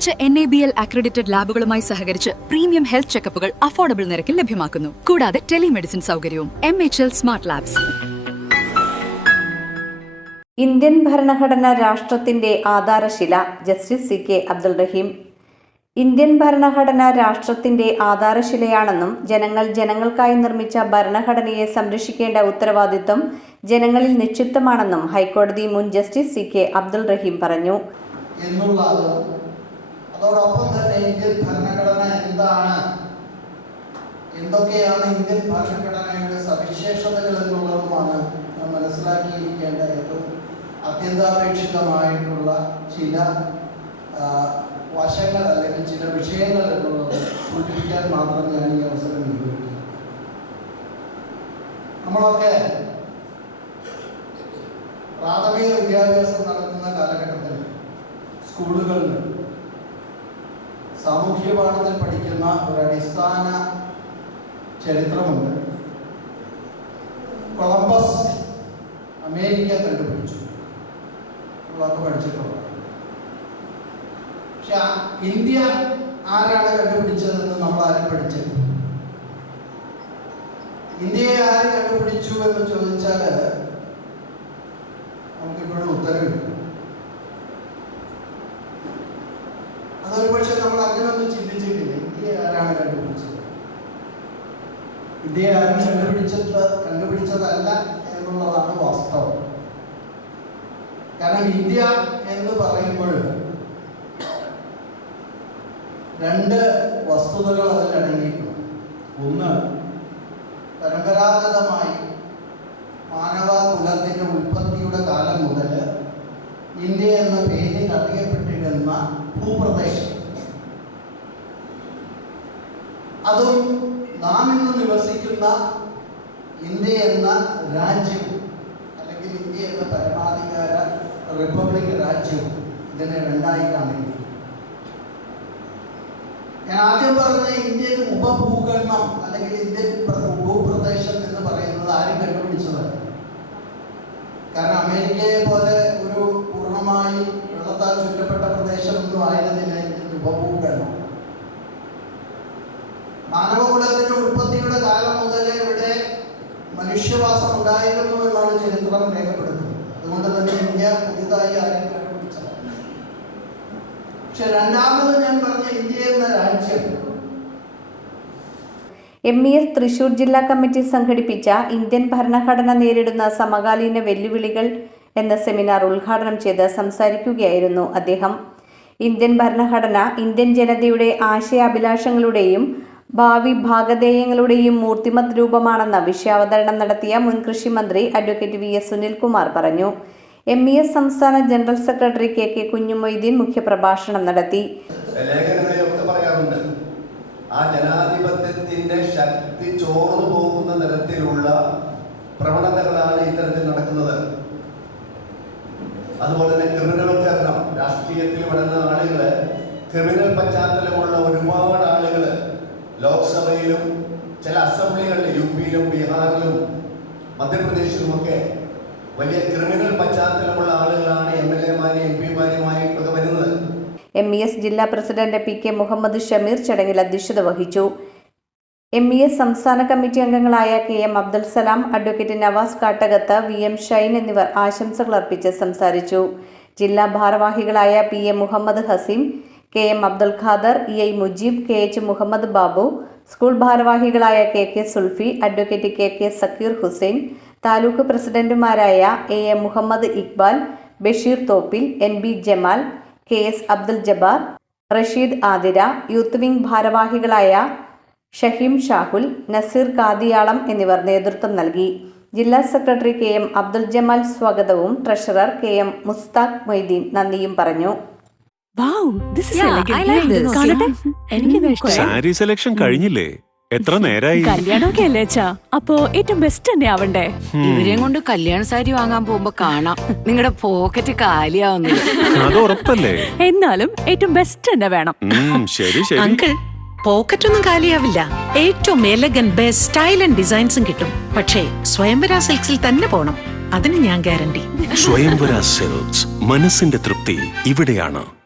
മികച്ച NABL accredited ലാബുകളുമായി സഹകരിച്ച് premium health ചെക്കപ്പുകൾ affordable നിരക്കിൽ ലഭ്യമാക്കുന്നു. കൂടാതെ ടെലിമെഡിസിൻ സൗകര്യവും. MHL smart labs. ഇന്ത്യൻ ഭരണഘടന രാഷ്ട്രത്തിന്റെ ആധാരശില. ജസ്റ്റിസ് CK അബ്ദുൾ റഹീം. ഇന്ത്യൻ ഭരണഘടന രാഷ്ട്രത്തിന്റെ ആധാരശിലയാണെന്നും ജനങ്ങൾ ജനങ്ങൾക്കായി നിർമ്മിച്ച ഭരണഘടനയെ സംരക്ഷിക്കേണ്ട ഉത്തരവാദിത്വം ജനങ്ങളിൽ നിക്ഷിപ്തമാണെന്നും ഹൈക്കോടതി മുൻ ജസ്റ്റിസ് CK അബ്ദുൾ റഹീം പറഞ്ഞു. അതോടൊപ്പം തന്നെ ഇന്ത്യൻ ഭരണഘടന എന്തൊക്കെയാണ് ഇന്ത്യൻ ഭരണഘടനയുടെ സവിശേഷതകൾ എന്നുള്ളതുമാണ് മനസ്സിലാക്കിയിരിക്കേണ്ട ഏറ്റവും അത്യന്താപേക്ഷിതമായിട്ടുള്ള ചില വശങ്ങൾ അല്ലെങ്കിൽ ചില വിഷയങ്ങൾ എന്നുള്ളത് സൂചിപ്പിക്കാൻ മാത്രം ഞാൻ ഈ അവസരം ഉപയോഗിക്കുന്നു. നമ്മളൊക്കെ പ്രാഥമിക വിദ്യാഭ്യാസം നടത്തുന്ന കാലഘട്ടത്തിൽ സ്കൂളുകളിൽ സാമൂഹ്യ പാഠത്തിൽ പഠിക്കുന്ന ഒരു അടിസ്ഥാന ചരിത്രമുണ്ട്. കൊളംബസ് അമേരിക്ക കണ്ടുപിടിച്ചു, നമ്മളൊക്കെ പഠിച്ചിട്ടുള്ളത്. പക്ഷെ ഇന്ത്യ ആരാണ് കണ്ടുപിടിച്ചതെന്ന് നമ്മൾ ആരും പഠിച്ചിട്ടില്ല. ഇന്ത്യയെ ആര് കണ്ടുപിടിച്ചു എന്ന് ചോദിച്ചാൽ നമുക്കിപ്പോഴും ഉത്തരവില്ല. അതൊരു പക്ഷെ നമ്മൾ അങ്ങനെയൊന്നും ചിന്തിച്ചിട്ടില്ല. ഇന്ത്യയെ ആരാണ് കണ്ടുപിടിച്ചത്? ഇന്ത്യയെ ആരും കണ്ടുപിടിച്ചതല്ല എന്നുള്ളതാണ് വാസ്തവം. കാരണം ഇന്ത്യ എന്ന് പറയുമ്പോൾ രണ്ട് വസ്തുതകൾ അതിലടങ്ങിയിട്ടുണ്ട്. ഒന്ന്, പരമ്പരാഗതമായി മാനവ കുലത്തിന്റെ ഉൽപ്പത്തിയുടെ കാലം മുതൽ ഇന്ത്യ എന്ന പേരിൽ അറിയപ്പെട്ടിരുന്ന ഭൂപ്രദേശം, അതും നാം ഇന്ന് നിവസിക്കുന്ന ഇന്ത്യ എന്ന രാജ്യം അല്ലെങ്കിൽ ഇന്ത്യ എന്ന പരമാധികാര റിപ്പബ്ലിക് രാജ്യം, ഇതിനെ രണ്ടായി കാണിക്കുന്നു. ഞാൻ ആദ്യം പറഞ്ഞ ഇന്ത്യൻ ഉപഭൂഖണ്ഡം അല്ലെങ്കിൽ ഇന്ത്യൻ ഭൂപ്രദേശം എന്ന് പറയുന്നത് ആരും കണ്ടുപിടിച്ചതല്ല. കാരണം അമേരിക്കയെ പോലെ ഒരു പൂർണ്ണമായി വെള്ളത്താൽ ചുറ്റപ്പെട്ട പ്രദേശമൊന്നും ആയിരുന്നില്ല ഇന്ത്യൻ ഉപഭൂഖണ്ഡം. മാനവകുലത്തിന്റെ ഉൽപ്പത്തിയുടെ കാലം മുതൽ ഇവിടെ മനുഷ്യവാസം ഉണ്ടായിരുന്നു എന്നാണ് ചരിത്രം രേഖപ്പെടുത്തുന്നത്. അതുകൊണ്ട് തന്നെ ഇന്ത്യ പുതിയതായി ആരും കണ്ടുപിടിച്ചത്. പക്ഷെ രണ്ടാമത് ഞാൻ പറഞ്ഞ ഇന്ത്യ എന്ന രാജ്യം MES തൃശൂർ ജില്ലാ കമ്മിറ്റി സംഘടിപ്പിച്ച ഇന്ത്യൻ ഭരണഘടന നേരിടുന്ന സമകാലീന വെല്ലുവിളികൾ എന്ന സെമിനാർ ഉദ്ഘാടനം ചെയ്ത് സംസാരിക്കുകയായിരുന്നു അദ്ദേഹം. ഇന്ത്യൻ ഭരണഘടന ഇന്ത്യൻ ജനതയുടെ ആശയാഭിലാഷങ്ങളുടെയും ഭാവി ഭാഗധേയങ്ങളുടെയും മൂർത്തിമത് രൂപമാണെന്ന വിഷയാവതരണം നടത്തിയ മുൻ കൃഷിമന്ത്രി അഡ്വക്കേറ്റ് VS സുനിൽകുമാർ പറഞ്ഞു. MES സംസ്ഥാന ജനറൽ സെക്രട്ടറി KK കുഞ്ഞുമൊയ്തീൻ മുഖ്യപ്രഭാഷണം നടത്തി. ആ ജനാധിപത്യത്തിന്റെ ശക്തി ചോർന്നു പോകുന്ന തരത്തിലുള്ള പ്രവണതകളാണ് ഇത്തരത്തിൽ നടക്കുന്നത്. അതുപോലെ തന്നെ ക്രിമിനൽവൽക്കരണം, രാഷ്ട്രീയത്തിൽ വളരുന്ന ആളുകൾ, ക്രിമിനൽ പശ്ചാത്തലമുള്ള ഒരുപാട് ആളുകൾ ലോക്സഭയിലും ചില അസംബ്ലികളിലും UP-യിലും ബീഹാറിലും മധ്യപ്രദേശിലുമൊക്കെ വലിയ ക്രിമിനൽ പശ്ചാത്തലമുള്ള ആളുകളാണ് MLA-മാരും MP-മാരുമായിട്ടൊക്കെ വരുന്നത്. MES ജില്ലാ പ്രസിഡന്റ് PK മുഹമ്മദ് ഷമീർ ചടങ്ങിൽ അധ്യക്ഷത വഹിച്ചു. MES സംസ്ഥാന കമ്മിറ്റി അംഗങ്ങളായ KM Abdul Salam, advocate Navas Kattakath, VM Shine എന്നിവർ ആശംസകൾ അർപ്പിച്ച് സംസാരിച്ചു. ജില്ലാ ഭാരവാഹികളായ PA Muhammad Haseem, KM Abdul Khader, EI Mujeeb, KH Muhammad Babu, school ഭാരവാഹികളായ KK Sulfi, advocate KK Sakkeer Hussain, taluk പ്രസിഡന്റുമാരായ AM Muhammad Iqbal, Basheer Thoppil, NB Jamal, KS Abdul Jabbar, Rasheed Athira, youth wing ഭാരവാഹികളായ ഷഹീം ഷാഹുൽ, നസീർ കാദിയാളം എന്നിവർ നേതൃത്വം നൽകി. ജില്ലാ സെക്രട്ടറി KM അബ്ദുൽ ജമാൽ സ്വാഗതവും ട്രഷറർ KM മുസ്താഖ് മൊയ്തീൻ നന്ദിയും പറഞ്ഞു. സാരി സെലക്ഷൻ കഴിഞ്ഞില്ലേ? എത്ര നേരായി? കല്യാണമൊക്കെ അല്ലേ അച്ഛാ, അപ്പോ ഏറ്റവും ബെസ്റ്റ് തന്നെ ആവണ്ടേ? ഇവരെയും കൊണ്ട് കല്യാണ സാരി വാങ്ങാൻ പോകുമ്പോ കാണാം നിങ്ങളുടെ പോക്കറ്റ് കാലിയാവുന്നത്. അത് ഉറപ്പല്ലേ? എന്നാലും ഏറ്റവും ബെസ്റ്റ് തന്നെ വേണം. ശരി ശരി അങ്കിൾ, പോക്കറ്റ് ഒന്നും കാലിയാവില്ല. ഏറ്റവും എലഗൻ ബെസ്റ്റ് സ്റ്റൈൽ ആൻഡ് ഡിസൈൻസും കിട്ടും. പക്ഷേ സ്വയംവര സിൽക്സിൽ തന്നെ പോണം, അതിന് ഞാൻ ഗ്യാരണ്ടി. സ്വയംവര സിൽക്സ്, മനസ്സിന്റെ തൃപ്തി ഇവിടെയാണ്.